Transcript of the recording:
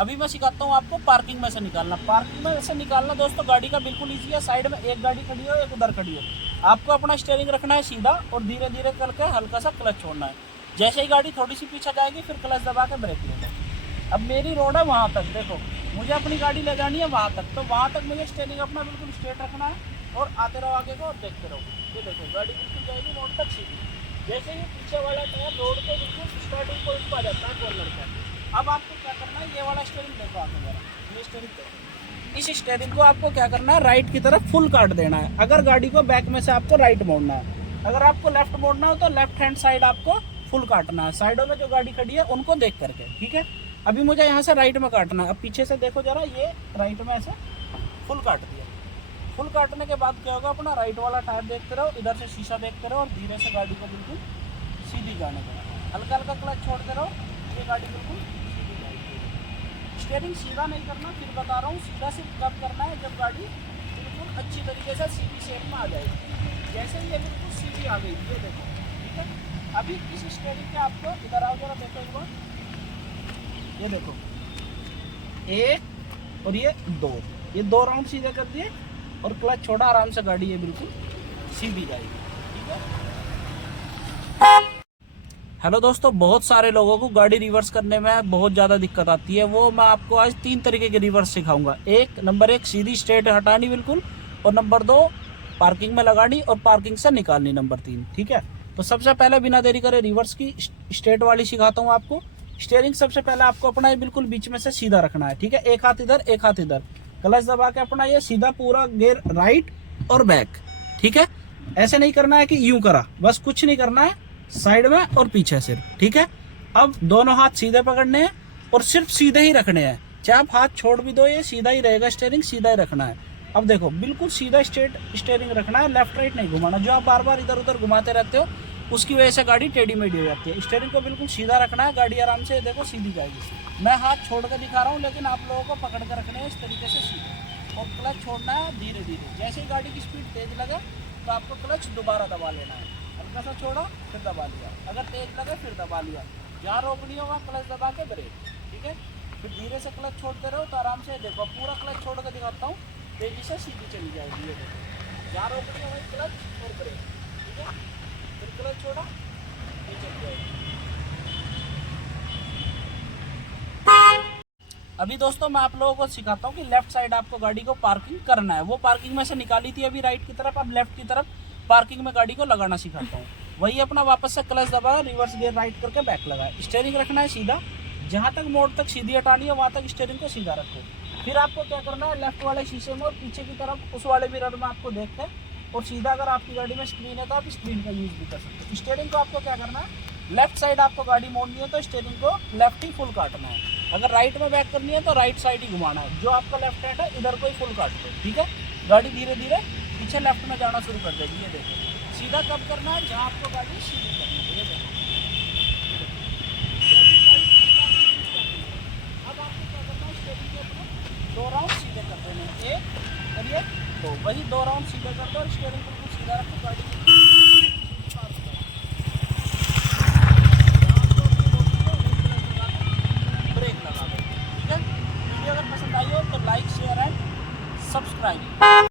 अभी मैं सिखाता हूँ आपको पार्किंग में से निकालना। पार्किंग में से निकालना दोस्तों गाड़ी का बिल्कुल ईजी है। साइड में एक गाड़ी खड़ी हो, एक उधर खड़ी हो, आपको अपना स्टीयरिंग रखना है सीधा और धीरे धीरे करके हल्का सा क्लच छोड़ना है। जैसे ही गाड़ी थोड़ी सी पीछे जाएगी फिर क्लच दबा के ब्रेक ले लो। अब मेरी रोड है वहाँ तक, देखो मुझे अपनी गाड़ी ले जानी है वहाँ तक, तो वहाँ तक मुझे स्टीयरिंग अपना बिल्कुल स्ट्रेट रखना है और आते रहो आगे को और देखते रहो। ये देखो गाड़ी बिल्कुल जाएगी रोड तक सीधी। जैसे ही पीछे वाला टायर रोड के बिल्कुल स्टार्टिंग पॉइंट पर आ जाता है कॉर्नर का, अब आपको क्या करना है, ये वाला स्टीयरिंग देखो आगे जरा, ये स्टीयरिंग देखो, इस स्टीयरिंग को आपको क्या करना है, राइट की तरफ फुल काट देना है। अगर गाड़ी को बैक में से आपको राइट मोड़ना है, अगर आपको लेफ्ट मोड़ना हो तो लेफ्ट हैंड साइड आपको फुल काटना है, साइडों में जो गाड़ी खड़ी है उनको देख करके, ठीक है। अभी मुझे यहाँ से राइट में काटना है। अब पीछे से देखो जरा, ये राइट में ऐसे फुल काट दिया। फुल काटने के बाद क्या होगा, अपना राइट वाला टायर देखते रहो, इधर से शीशा देखते रहो और धीरे से गाड़ी को बिल्कुल सीधी जाने दो। हल्का हल्का क्लच छोड़ते रहो, ये गाड़ी बिल्कुल सीधी जाएगी। स्टीयरिंग सीधा नहीं करना, फिर बता रहा हूँ, सीधा सिर्फ कब करना है जब गाड़ी बिल्कुल अच्छी तरीके से सीधी शेप में आ जाएगी। जैसे ही ये बिल्कुल सीधी आ गई, ये देखो, ठीक है। अभी इस स्टीयरिंग के आपको इधर आओ जरा, देखो एक बार, ये देखो, एक और ये दो राउंड सीधे कर दिए और क्लच छोड़ा, आराम से गाड़ी ये बिल्कुल सीधी जाएगी, ठीक है। हेलो दोस्तों, बहुत सारे लोगों को गाड़ी रिवर्स करने में बहुत ज़्यादा दिक्कत आती है। वो मैं आपको आज 3 तरीके के रिवर्स सिखाऊंगा। नंबर 1 सीधी स्ट्रेट हटानी बिल्कुल, और नंबर 2 पार्किंग में लगानी और पार्किंग से निकालनी, नंबर 3, ठीक है। तो सबसे पहले बिना देरी करे रिवर्स की स्ट्रेट वाली सिखाता हूँ आपको। स्टीयरिंग सबसे पहले आपको अपना बिल्कुल बीच में से सीधा रखना है, ठीक है। एक हाथ इधर एक हाथ इधर, क्लच दबा के अपना ये सीधा पूरा गियर राइट और बैक, ठीक है। ऐसे नहीं करना है कि यूं करा, बस कुछ नहीं करना है, साइड में और पीछे सिर्फ, ठीक है। अब दोनों हाथ सीधे पकड़ने हैं और सिर्फ सीधे ही रखने हैं, चाहे आप हाथ छोड़ भी दो ये सीधा ही रहेगा, स्टीयरिंग सीधा ही रखना है। अब देखो बिल्कुल सीधा स्ट्रेट स्टीयरिंग रखना है, लेफ्ट राइट नहीं घुमाना। जो आप बार बार इधर उधर घुमाते रहते हो उसकी वजह से गाड़ी टेढ़ी मेढ़ी हो जाती है। स्टीयरिंग को बिल्कुल सीधा रखना है, गाड़ी आराम से देखो सीधी जाएगी। मैं हाथ छोड़ कर दिखा रहा हूँ, लेकिन आप लोगों को पकड़ कर रखने हैं इस तरीके से सीधे, और क्लच छोड़ना है धीरे धीरे। जैसे ही गाड़ी की स्पीड तेज लगे तो आपको क्लच दोबारा दबा लेना है, हल्का सा छोड़ा फिर दबा लिया, अगर तेज लगे फिर दबा लिया, जहाँ रोकनी होगा क्लच दबा के ब्रेक, ठीक है। फिर धीरे से क्लच छोड़ते रहो तो आराम से देखो, पूरा क्लच छोड़ कर दिखाता हूँ, तेजी से सीधी चली जाएगी। ये देखो, जहाँ रोकनी होगी क्लच और ब्रेक, ठीक है। फिर क्लच छोड़ा, ये चल जाएगी। अभी दोस्तों मैं आप लोगों को सिखाता हूँ कि लेफ्ट साइड आपको गाड़ी को पार्किंग करना है। वो पार्किंग में से निकाली थी अभी राइट की तरफ, अब लेफ्ट की तरफ पार्किंग में गाड़ी को लगाना सिखाता हूँ। वही अपना वापस से क्लच दबाया, रिवर्स गियर राइट करके बैक लगाया, स्टीयरिंग रखना है सीधा, जहाँ तक मोड़ तक सीधी हटानी है वहाँ तक स्टीयरिंग को सीधा रखो। फिर आपको क्या करना है, लेफ्ट वाले शीशे में और पीछे की तरफ उस वाले मिरर में आपको देखते हैं, और सीधा अगर आपकी गाड़ी में स्क्रीन है तो आप स्क्रीन का यूज़ भी कर सकते हो। स्टीयरिंग को आपको क्या करना है, लेफ्ट साइड आपको गाड़ी मोड़नी है तो स्टीयरिंग को लेफ्ट ही फुल काटना है, अगर राइट में बैक करनी है तो राइट साइड ही घुमाना है। जो आपका लेफ्ट हैंड है इधर को ही फुल काट दो, ठीक है। गाड़ी धीरे धीरे पीछे लेफ्ट में जाना शुरू कर देगी। ये देखो, सीधा कब करना है, जहाँ आपको गाड़ी सीधी करनी है।